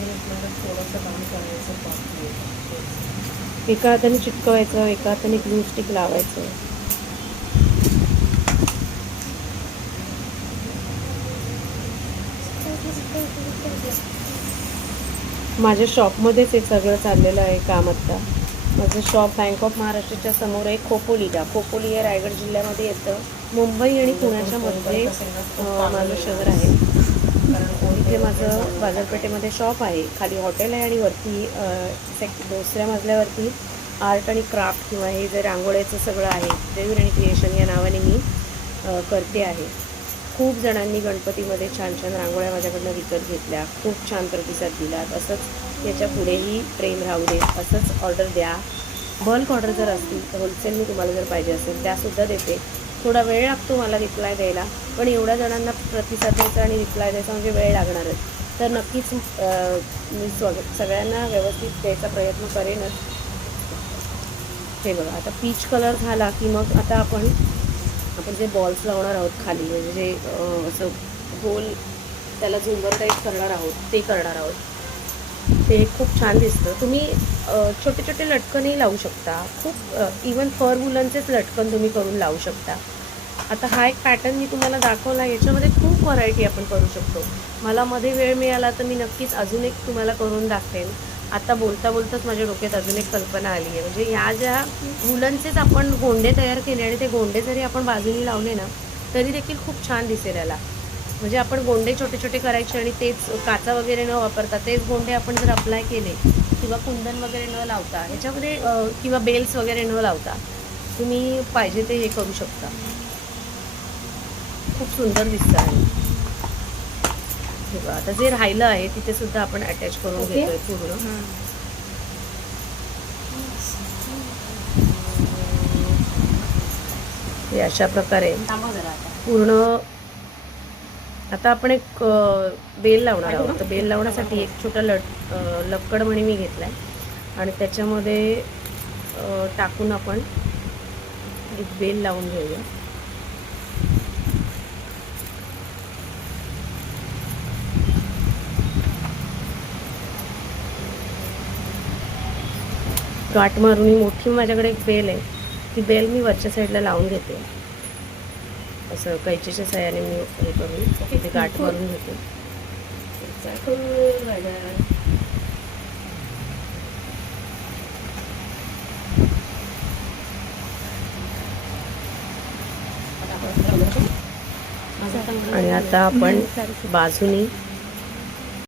अजून एक मिनिट थोडंसं काम करायचं बाकी आहे. एका हाताने चिटकवायचं, एका हाताने ग्लू स्टिक लावायचं. माझ्या शॉपमध्येच हे सगळं चाललेलं आहे काम आत्ता. माझं शॉप बँक ऑफ महाराष्ट्राच्या समोर आहे. खोपोली हे रायगड जिल्ह्यामध्ये येतं. मुंबई आणि पुण्याच्या मध्ये माझं शहर आहे. इथे माझं बाजारपेठेमध्ये शॉप आहे. खाली हॉटेल आहे आणि वरती दुसऱ्या मजल्यावरती आर्ट आणि क्राफ्ट किंवा हे जे रांगोळ्याचं सगळं आहे, देऊर आणि क्रिएशन या नावाने मी करते आहे. खूप जणांनी गणपतीमध्ये छान छान रांगोळ्या माझ्याकडनं विकत घेतल्या, खूप छान प्रतिसाद दिला. असंच याच्या पुढेही प्रेम राहू दे, असंच ऑर्डर द्या. बल्क ऑर्डर जर असतील तर होलसेलनी तुम्हाला जर पाहिजे असेल त्यासुद्धा देते. थोडा वेळ लागतो मला रिप्लाय द्यायला, पण एवढ्या जणांना प्रतिसाद द्यायचा आणि रिप्लाय द्यायचा म्हणजे वेळ लागणारच. तर नक्कीच मी सगळ्यांना व्यवस्थित द्यायचा प्रयत्न करेनच. हे बघा, आता पीच कलर झाला की मग आता आपण जे बॉल्स लावणार आहोत खाली, म्हणजे जे असं गोल त्याला झुंबर टाईप करणार आहोत ते करणार आहोत. ते खूप छान दिसतं. तुम्ही छोटे छोटे लटकनही लावू शकता. खूप इवन फर वुलनचेच लटकन तुम्ही करून लावू शकता. आता हा एक पॅटर्न मी तुम्हाला दाखवला. याच्यामध्ये खूप व्हरायटी आपण करू शकतो. मला मध्ये वेळ मिळाला तर मी नक्कीच अजून एक तुम्हाला करून दाखवेन. आता बोलता बोलताच माझ्या डोक्यात अजून एक कल्पना आली आहे. म्हणजे ह्या ज्या वुलनचेच आपण गोंडे तयार केले आणि ते गोंडे जरी आपण बाजूने लावले ना तरी देखील खूप छान दिसेल याला. म्हणजे आपण गोंडे छोटे छोटे करायचे आणि तेच काचा वगैरे न वापरता तेच गोंडे आपण जर अप्लाय केले किंवा कुंदन वगैरे न लावता ह्याच्यामध्ये किंवा बेल्स वगैरे न लावता तुम्ही पाहिजे ते हे करू शकता. खूप सुंदर दिसतं आहे. हे बघा, आता जे राहिलं आहे तिथे सुद्धा आपण अटॅच करून घेतोय पूर्ण. हे अशा प्रकारे पूर्ण. आता आपण एक बेल लावणार आहोत. तर बेल लावण्यासाठी एक छोटा लक्कड मणी मी घेतलाय आणि त्याच्यामध्ये टाकून आपण एक बेल लावून घेऊया. गाठ मारून ही मोठी माझ्याकडे एक बेल आहे. ती बेल मी वरच्या साईडला लावून घेते. असं कैचीच्या साह्याने मी हे करून ते गाठ मारून घेते. आणि आता आपण बाजूनी